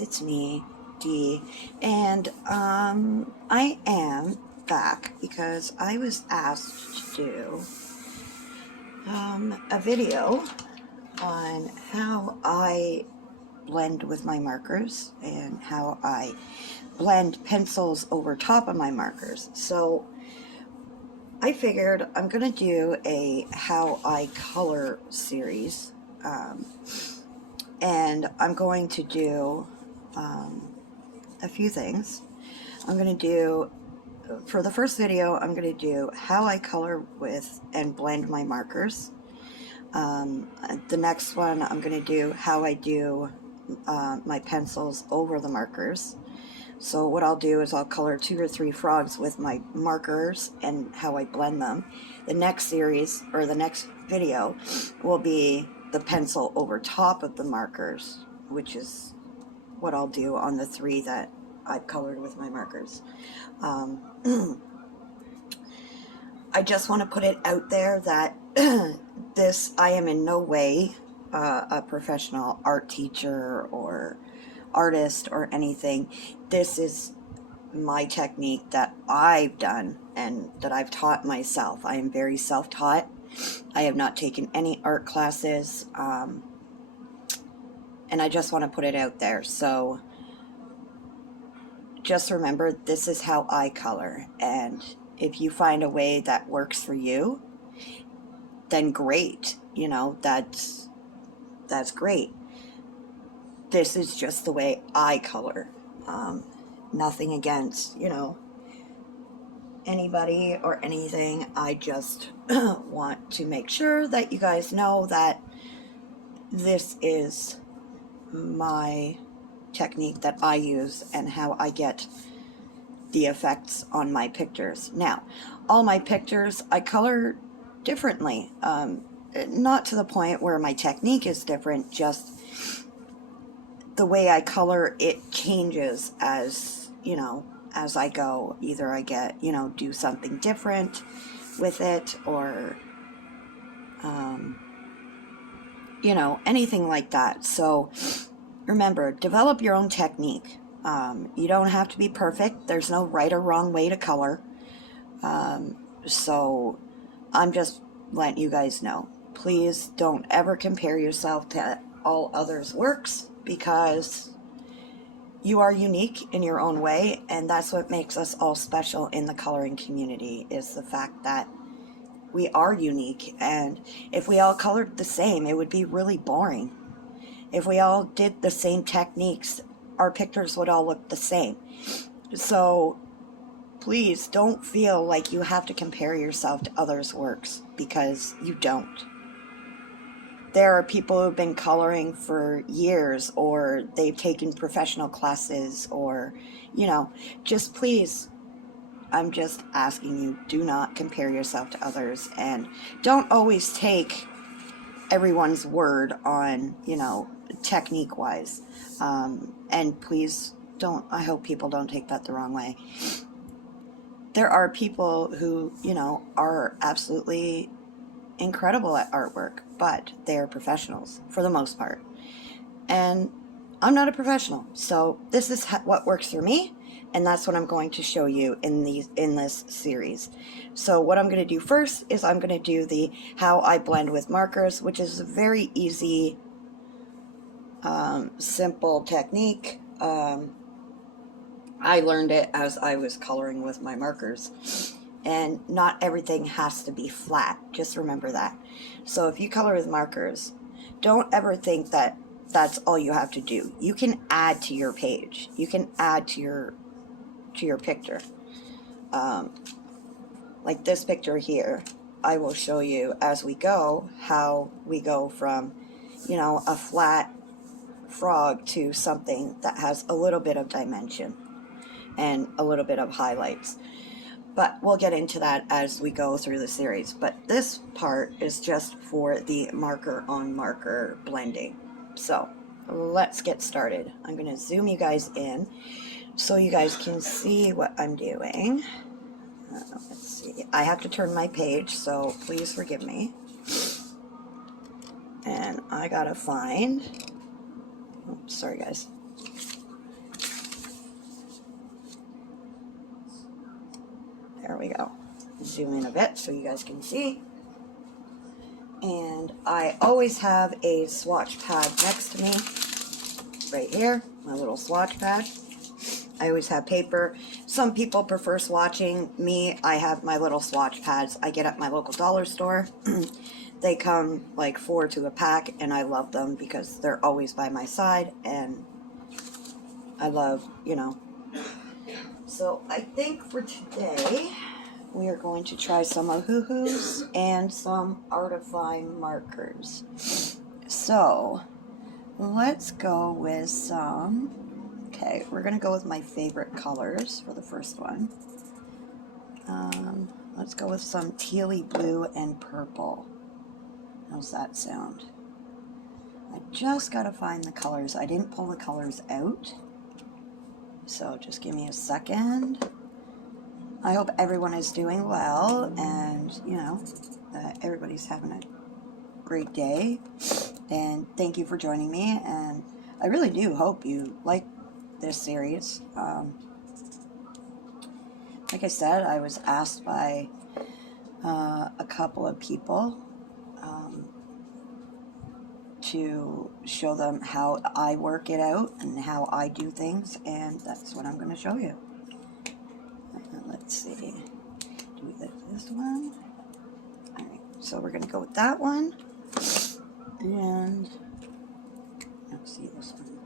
guys, it's me, Dee, and I am back because I was asked to do a video on how I blend with my markers and how I blend pencils over top of my markers. So I figured I'm gonna do a how I color series, and I'm going to do a few things. I'm going to do, for the first video, I'm going to do how I color with and blend my markers. The next one, I'm going to do how I do my pencils over the markers. So what I'll do is I'll color 2 or 3 frogs with my markers and how I blend them. The next series, or the next video, will be the pencil over top of the markers, which is what I'll do on the 3 that I've colored with my markers. I just want to put it out there that I am in no way a professional art teacher or artist or anything. This is my technique that I've done and that I've taught myself. I am very self-taught. I have not taken any art classes, and I just want to put it out there. So just remember, this is how I color, and if you find a way that works for you, then great. You know, that's great. This is just the way I color. Nothing against, anybody or anything. I just want to make sure that you guys know that this is my technique that I use and how I get the effects on my pictures. Now, all my pictures I color differently. Not to the point where my technique is different, just the way I color it changes as I go. Either I get, do something different with it, or anything like that. So remember, develop your own technique. You don't have to be perfect. There's no right or wrong way to color. So I'm just letting you guys know. Please don't ever compare yourself to all others' works, because you are unique in your own way, and that's what makes us all special in the coloring community, is the fact that we are unique. And if we all colored the same, it would be really boring. If we all did the same techniques, our pictures would all look the same. So please don't feel like you have to compare yourself to others' works, because you don't. There are people who've been coloring for years, or they've taken professional classes, or, just please, I'm just asking you, do not compare yourself to others, and don't always take everyone's word on, technique-wise. And please don't, I hope people don't take that the wrong way. There are people who, are absolutely incredible at artwork, but they are professionals for the most part. And I'm not a professional, so this is what works for me, and that's what I'm going to show you in this series. So what I'm going to do first is I'm going to do the how I blend with markers, which is a very easy, simple technique. I learned it as I was coloring with my markers. And not everything has to be flat. Just remember that. So if you color with markers, don't ever think that that's all you have to do. You can add to your page. You can add to your picture. Like this picture here, I will show you as we go how we go from, a flat frog to something that has a little bit of dimension and a little bit of highlights. But we'll get into that as we go through the series. But this part is just for the marker on marker blending. So let's get started. I'm going to zoom you guys in so you guys can see what I'm doing. Let's see. I have to turn my page, so please forgive me. And I gotta find... Oops, sorry guys. There we go. Zoom in a bit so you guys can see. And I always have a swatch pad next to me, right here, my little swatch pad. I always have paper. Some people prefer swatching. Me, I have my little swatch pads I get at my local dollar store. They come like 4 to a pack, and I love them because they're always by my side, and I love, you know. So I think for today, we are going to try some Ohuhus and some Artifine markers. So let's go with some. Okay, we're going to go with my favorite colors for the first one. Let's go with some tealy blue and purple. How's that sound? I just got to find the colors. I didn't pull the colors out. So just give me a second. I hope everyone is doing well, and, you know, everybody's having a great day. And thank you for joining me, and I really do hope you like this series. Like I said, I was asked by a couple of people to show them how I work it out and how I do things, and that's what I'm going to show you. Let's see. Do we like this one? Alright, so we're going to go with that one. And let's see this one.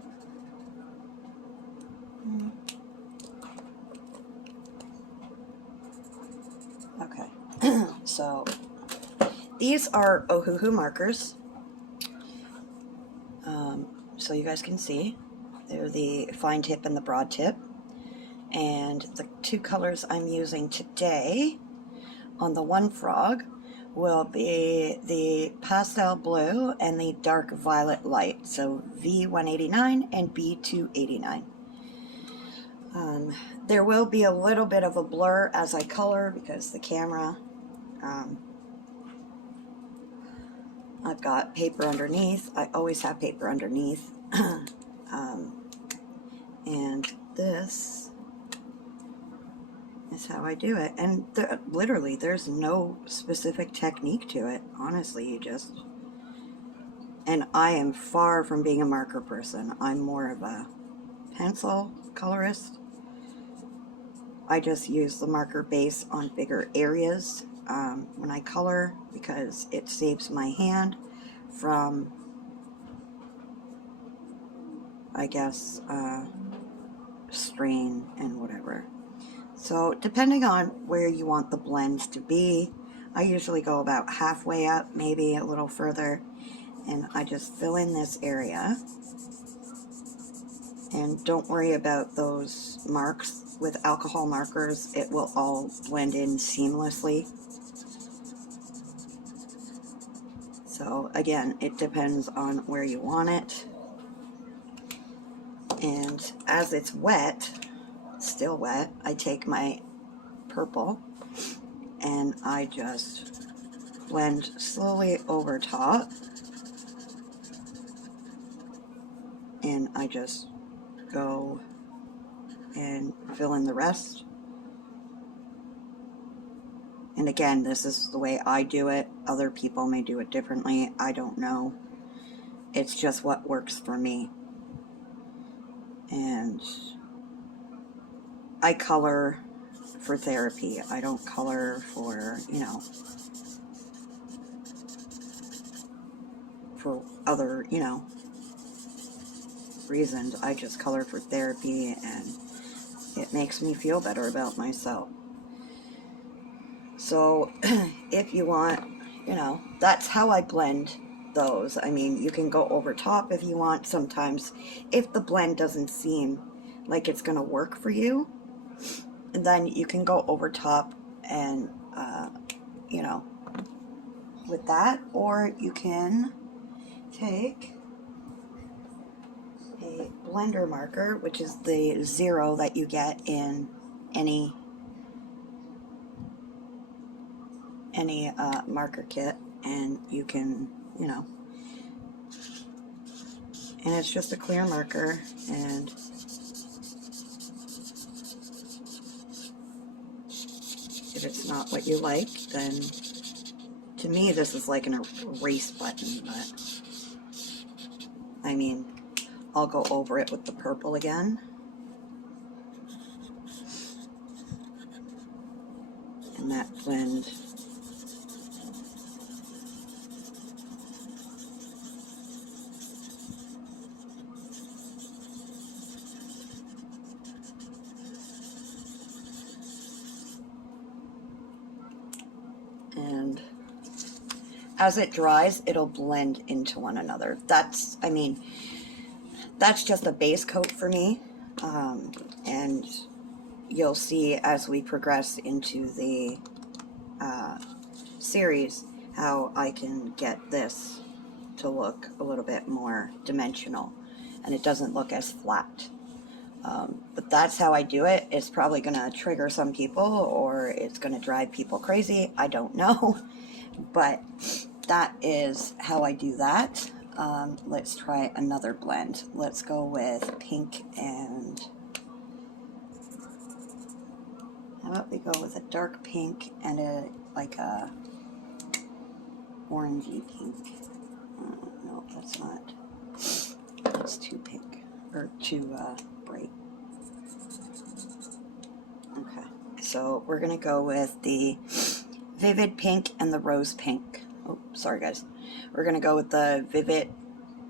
Okay, so these are Ohuhu markers. So you guys can see, they're the fine tip and the broad tip. And the two colors I'm using today on the one frog will be the pastel blue and the dark violet light. So V189 and B289. There will be a little bit of a blur as I color because the camera, I've got paper underneath. I always have paper underneath. And this is how I do it. And literally, there's no specific technique to it. Honestly, you just... And I am far from being a marker person. I'm more of a pencil colorist. I just use the marker base on bigger areas when I color because it saves my hand from, I guess, strain and whatever. So depending on where you want the blend to be, I usually go about halfway up, maybe a little further, and I just fill in this area. And don't worry about those marks. With alcohol markers, it will all blend in seamlessly. So again, it depends on where you want it. And as it's wet, still wet, I take my purple and I just blend slowly over top. And I just go and fill in the rest. And again, this is the way I do it. Other people may do it differently. I don't know. It's just what works for me. And I color for therapy. I don't color for, you know, for other, you know, reasons. I just color for therapy, and it makes me feel better about myself. So if you want, you know, that's how I blend those. I mean, you can go over top if you want sometimes. If the blend doesn't seem like it's going to work for you, then you can go over top and, you know, with that. Or you can take a blender marker, which is the 0 that you get in any marker kit, and you can, you know, and it's just a clear marker, and it if it's not what you like, then to me this is like an erase button, but I mean, I'll go over it with the purple again. And that blend and as it dries, it'll blend into one another. That's, I mean, that's just a base coat for me. And you'll see as we progress into the series how I can get this to look a little bit more dimensional and it doesn't look as flat. But that's how I do it. It's probably going to trigger some people or it's going to drive people crazy. I don't know. But that is how I do that. Let's try another blend. Let's go with pink and... How about we go with a dark pink and a orangey pink. No, that's not. That's too pink or too bright. Okay, so we're gonna go with the vivid pink and the rose pink. Oh, sorry guys. We're gonna go with the vivid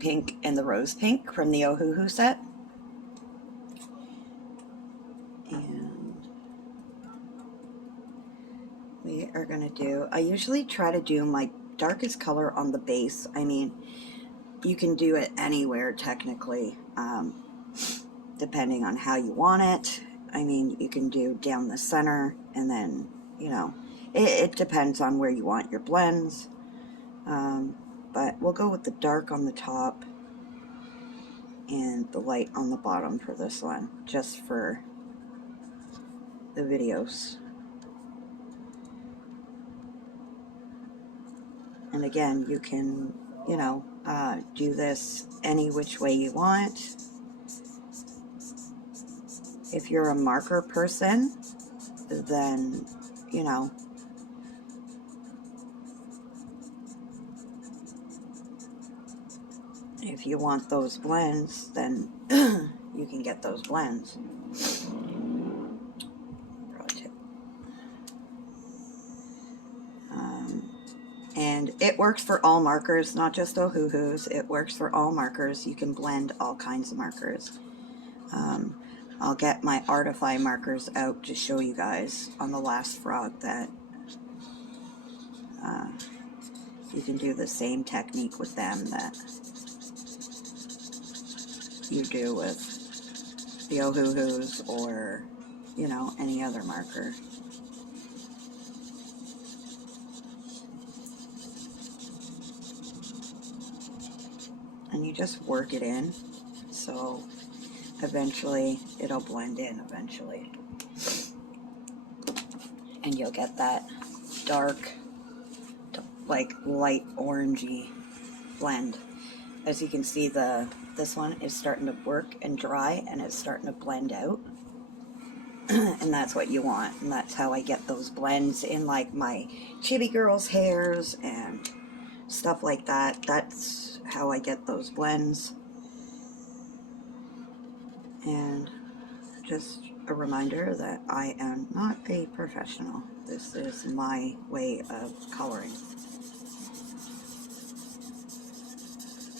pink and the rose pink from the Ohuhu set. And we are gonna do, I usually try to do my darkest color on the base. I mean, you can do it anywhere technically, depending on how you want it. I mean, you can do down the center and then, you know, it depends on where you want your blends. But we'll go with the dark on the top and the light on the bottom for this one, just for the videos. And again, you can, you know, do this any which way you want. If you're a marker person, then, you know, if you want those blends, then you can get those blends. And it works for all markers, not just Ohuhus. It works for all markers. You can blend all kinds of markers. I'll get my Artify markers out to show you guys on the last frog that you can do the same technique with them that you do with the Ohuhus or, you know, any other marker. And you just work it in, so eventually it'll blend in eventually. And you'll get that dark, like light orangey blend. As you can see, this one is starting to work and dry and it's starting to blend out. And that's what you want. And that's how I get those blends in like my Chibi Girls hairs and stuff like that. That's how I get those blends. And just a reminder that I am not a professional. This is my way of coloring.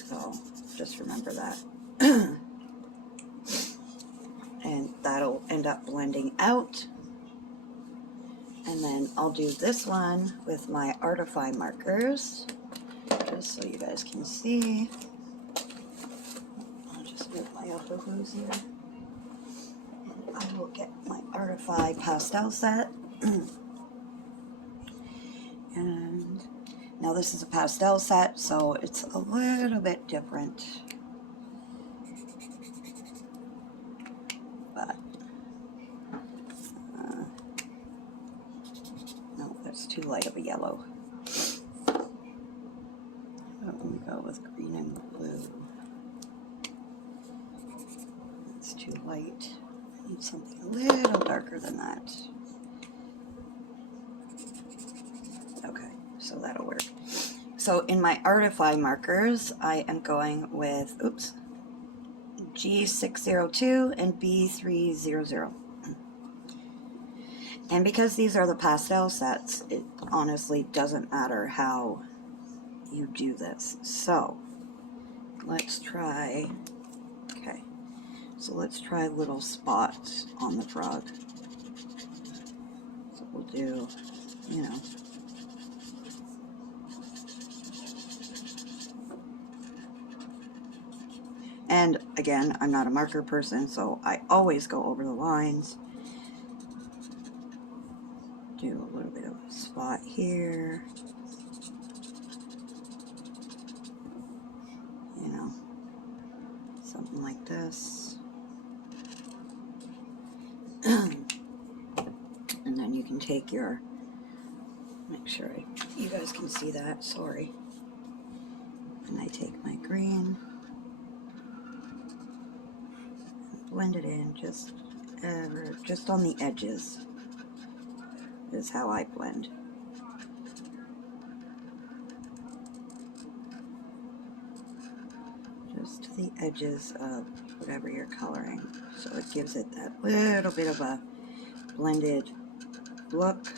So just remember that. And that'll end up blending out. And then I'll do this one with my Artify markers, just so you guys can see. I'll just move my Ohuhus here. And I will get my Artify pastel set. And now this is a pastel set, so it's a little bit different. But no, that's too light of a yellow. I'm going to go with green and blue. It's too light. I need something a little darker than that. so that'll work. So in my Artify markers, I am going with, oops, G602 and B300. And because these are the pastel sets, it honestly doesn't matter how you do this. So let's try, okay, so let's try little spots on the frog. So we'll do, you know, and again, I'm not a marker person, so I always go over the lines. Do a little bit of a spot here, you know, something like this. And then you can take your, make sure you guys can see that, sorry. And I take my green, blend it in just on the edges is how I blend. Just to the edges of whatever you're coloring. So it gives it that little bit of a blended look.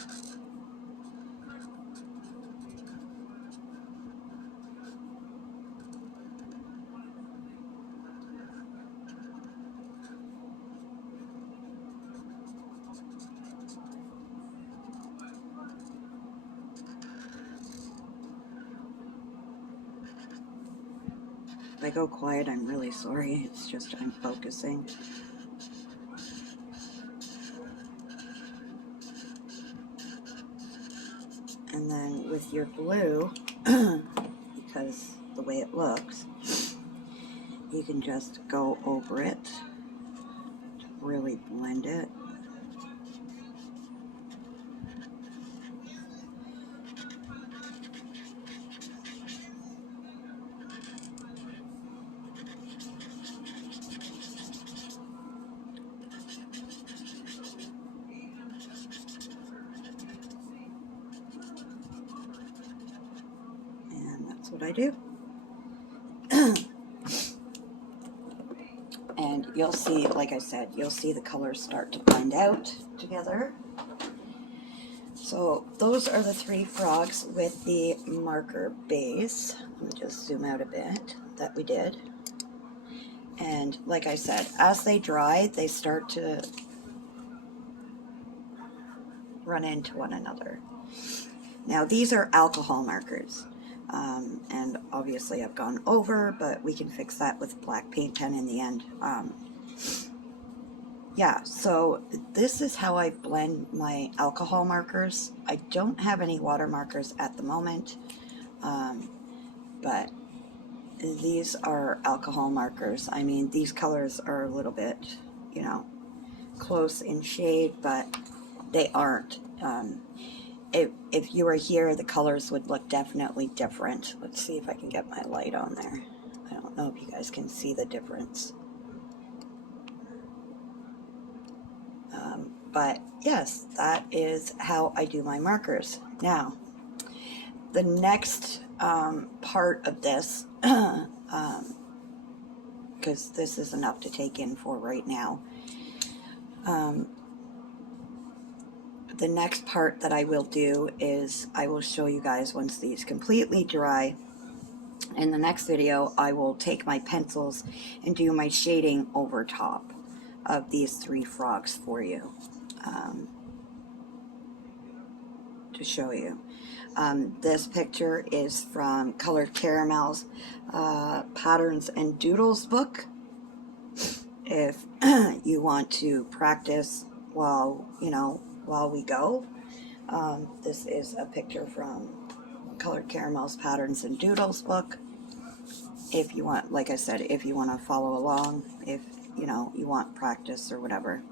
If I go quiet, I'm really sorry. It's just I'm focusing. And then with your blue, because the way it looks, you can just go over it to really blend it. And that's what I do. And you'll see, like I said, you'll see the colors start to blend out together. So those are the 3 frogs with the marker base. Let me just zoom out a bit that we did. And like I said, as they dry, they start to run into one another. Now these are alcohol markers. And obviously I've gone over, but we can fix that with black paint pen in the end. Yeah, so this is how I blend my alcohol markers. I don't have any water markers at the moment, but these are alcohol markers. I mean, these colors are a little bit, you know, close in shade, but they aren't. If you were here, the colors would look definitely different. Let's see if I can get my light on there. I don't know if you guys can see the difference. But yes, that is how I do my markers. Now, the next part of this, because this is enough to take in for right now, the next part that I will do is I will show you guys once these completely dry. In the next video, I will take my pencils and do my shading over top of these 3 frogs for you to show you. This picture is from Colored Caramel's Patterns and Doodles book. If you want to practice while, you know, while we go, this is a picture from Colored Caramel's Patterns and Doodles book. If you want, like I said, if you want to follow along, if, you know, you want practice or whatever.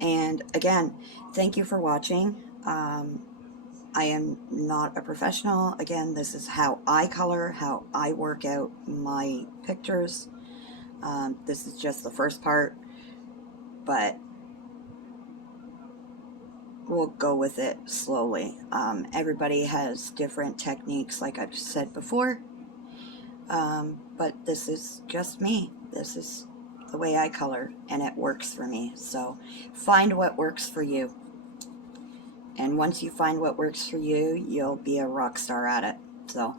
And again, thank you for watching. I am not a professional. Again, this is how I color, how I work out my pictures. This is just the first part, but we'll go with it slowly. Everybody has different techniques, like I've said before. But this is just me. This is the way I color, and it works for me. So find what works for you. And once you find what works for you, you'll be a rock star at it. So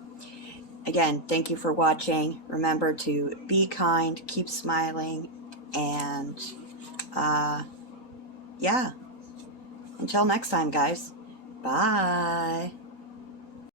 again, thank you for watching. Remember to be kind, keep smiling, and yeah. Until next time, guys. Bye.